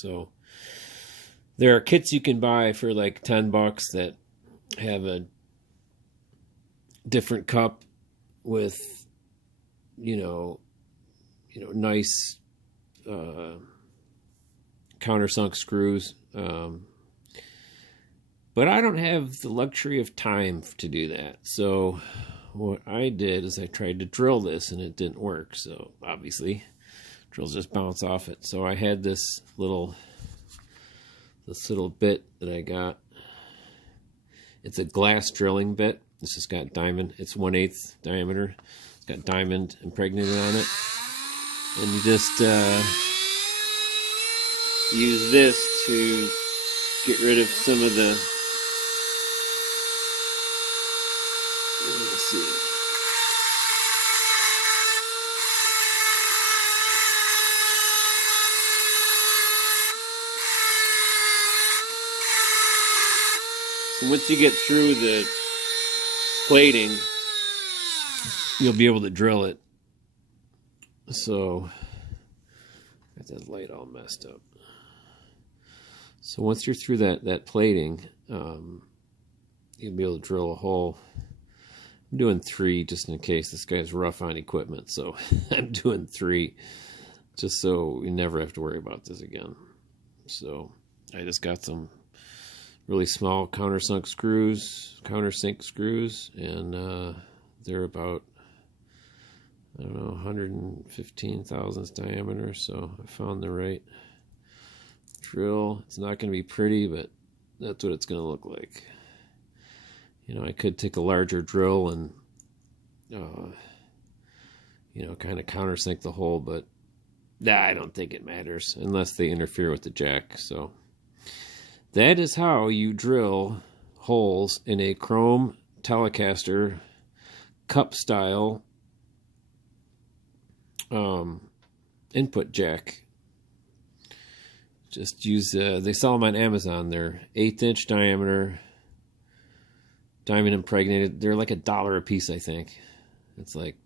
So there are kits you can buy for like $10 that have a different cup with, nice countersunk screws. But I don't have the luxury of time to do that. So what I did is I tried to drill this and it didn't work. So obviously drills just bounce off it. So I had this little bit that I got. It's a glass drilling bit. This has got diamond. It's 1/8 diameter. It's got diamond impregnated on it. And you just use this to get rid of some of the, let's see. So once you get through the plating, you'll be able to drill it. So, got that light all messed up. So once you're through that plating, you'll be able to drill a hole. I'm doing 3 just in case. This guy's rough on equipment, so I'm doing 3 just so we never have to worry about this again. So I just got some really small countersink screws, and they're about, I don't know, 115 thousandths diameter. So I found the right drill. It's not going to be pretty, but that's what it's going to look like. I could take a larger drill and, kind of countersink the hole, but I don't think it matters unless they interfere with the jack. So that is how you drill holes in a chrome Telecaster cup style input jack. Just use, they sell them on Amazon. They're 1/8 diameter, diamond impregnated. They're like $1 a piece, I think. It's like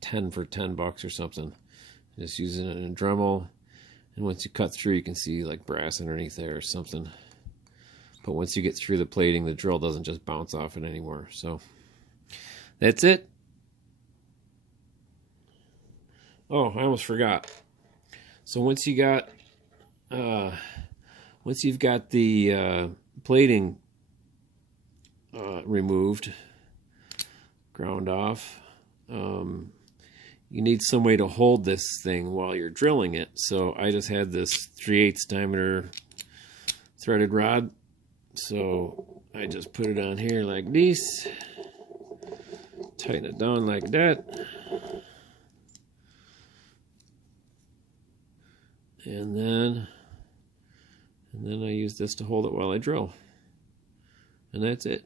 10 for $10 or something. Just using it in a Dremel, and once you cut through, you can see like brass underneath there or something. But once you get through the plating, the drill doesn't just bounce off it anymore. So that's it. Oh, I almost forgot. So once you've got the plating removed, ground off, you need some way to hold this thing while you're drilling it. So I just had this 3/8 diameter threaded rod. So I just put it on here like this, tighten it down like that, and then I use this to hold it while I drill, and that's it.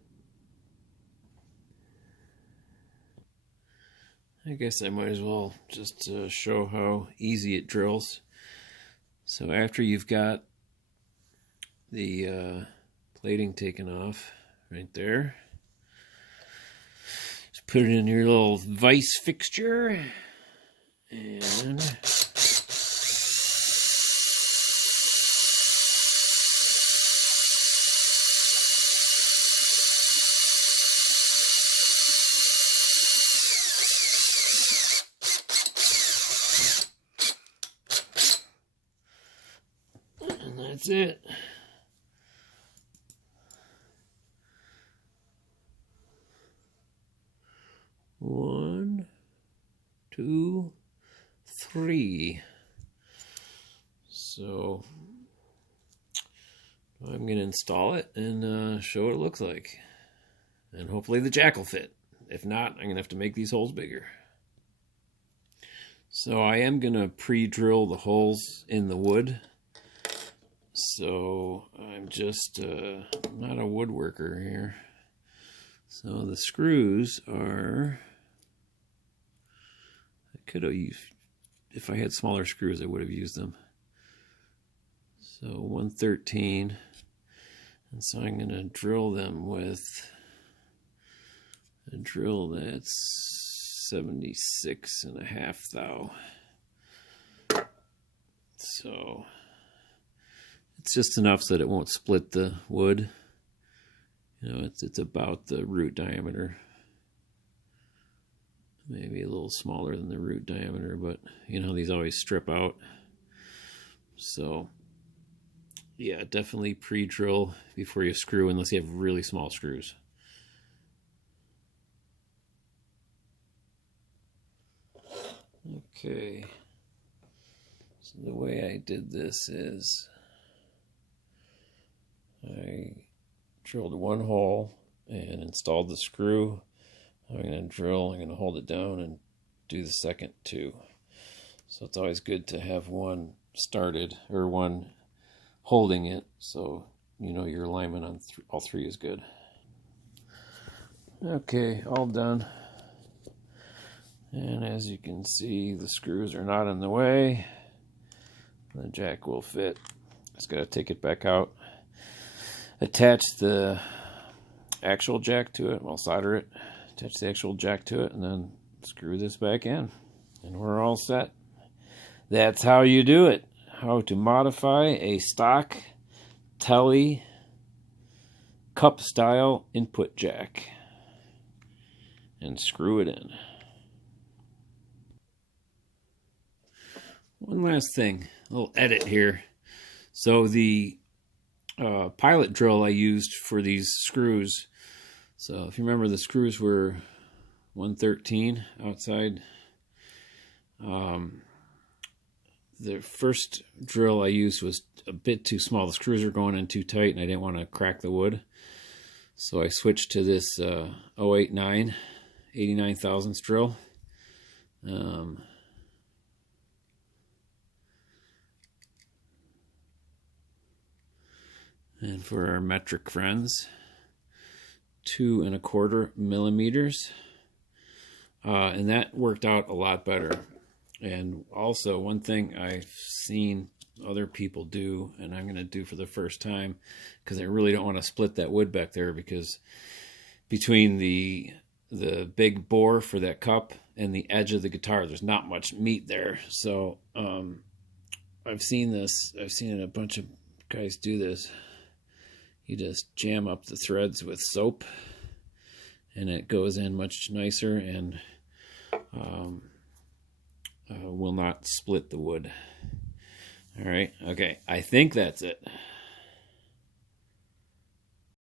I guess I might as well just show how easy it drills. So after you've got the plating taken off right there, just put it in your little vise fixture, and that's it. One, two, three. So I'm going to install it and show what it looks like. And hopefully the jack will fit. If not, I'm going to have to make these holes bigger. So I am going to pre-drill the holes in the wood. So I'm just not a woodworker here. So the screws are, I could have used, if I had smaller screws I would have used them. So 113, and so I'm going to drill them with a drill that's 76.5 thou. So It's just enough so that it won't split the wood. You know, it's about the root diameter. Maybe a little smaller than the root diameter, but you know, these always strip out. So yeah, definitely pre-drill before you screw, unless you have really small screws. Okay, so the way I did this is I drilled one hole and installed the screw. I'm going to drill, I'm going to hold it down and do the second two. So it's always good to have one started, or one holding it, so you know your alignment on all three is good. Okay, all done. And as you can see, the screws are not in the way. The jack will fit. Just got to take it back out. Attach the actual jack to it. Well, solder it. Attach the actual jack to it, and then screw this back in. And we're all set. That's how you do it. How to modify a stock Tele cup style input jack and screw it in. One last thing, a little edit here. So the pilot drill I used for these screws, so if you remember, the screws were 113 outside. The first drill I used was a bit too small. The screws were going in too tight and I didn't want to crack the wood. So I switched to this 089 89 thousandths drill. And for our metric friends, 2 1/4 millimeters. And that worked out a lot better. And also, one thing I've seen other people do, and I'm going to do for the first time, because I really don't want to split that wood back there, because between the big bore for that cup and the edge of the guitar, there's not much meat there. So I've seen this. I've seen a bunch of guys do this. You just jam up the threads with soap, and it goes in much nicer and will not split the wood. All right, okay, I think that's it.